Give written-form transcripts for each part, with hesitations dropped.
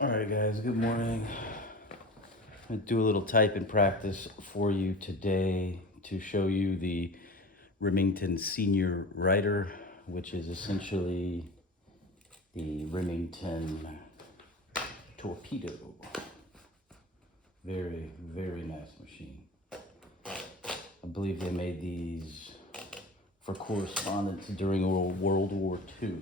Alright guys, good morning. I'm going to do a little typing practice for you today to show you the Remington Senior Writer, which is essentially the Remington Torpedo. Very, very nice machine. I believe they made these for correspondence during World War II.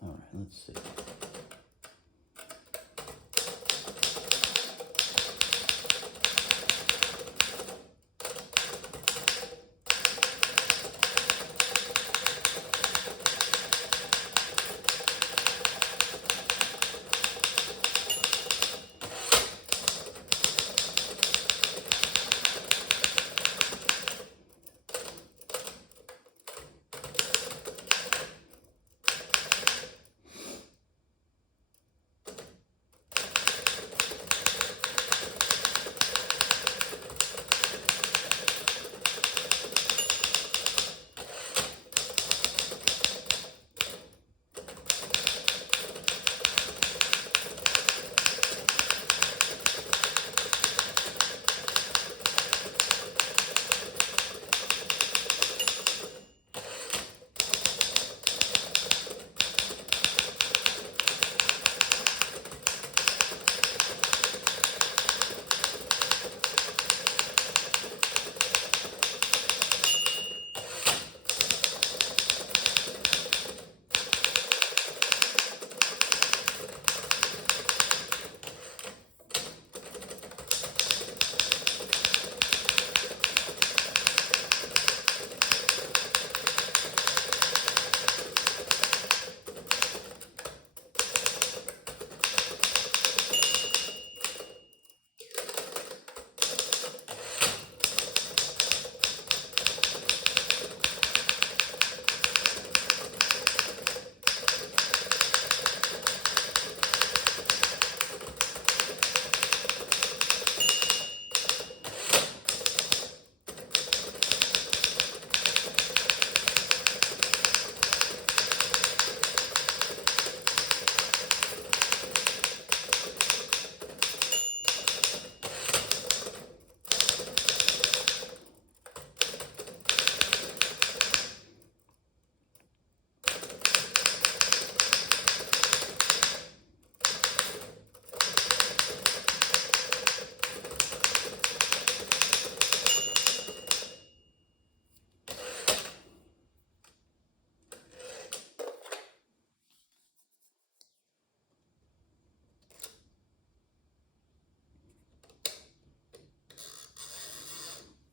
All right, let's see.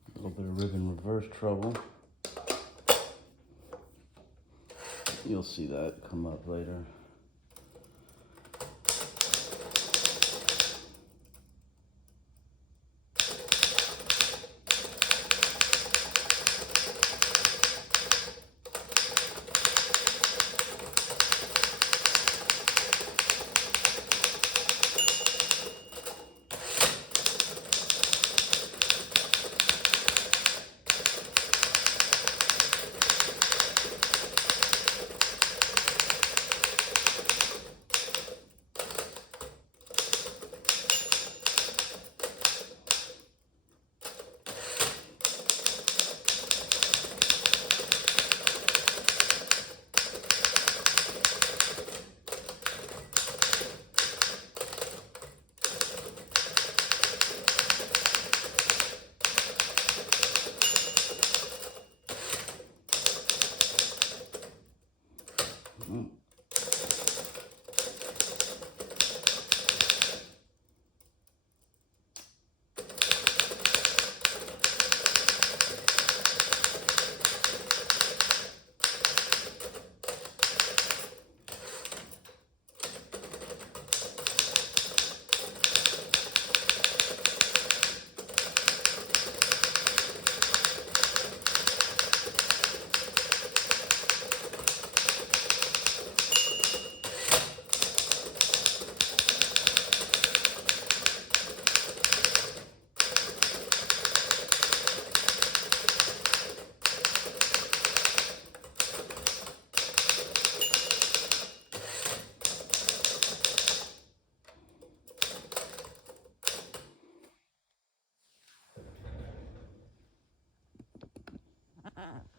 A little bit of ribbon reverse trouble. You'll see that come up later.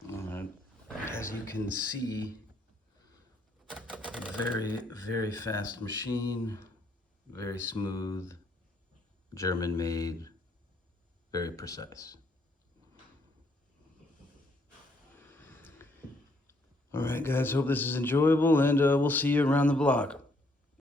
All right. As you can see, very, very fast machine, very smooth, German made, very precise. All right, guys, hope this is enjoyable, and we'll see you around the block.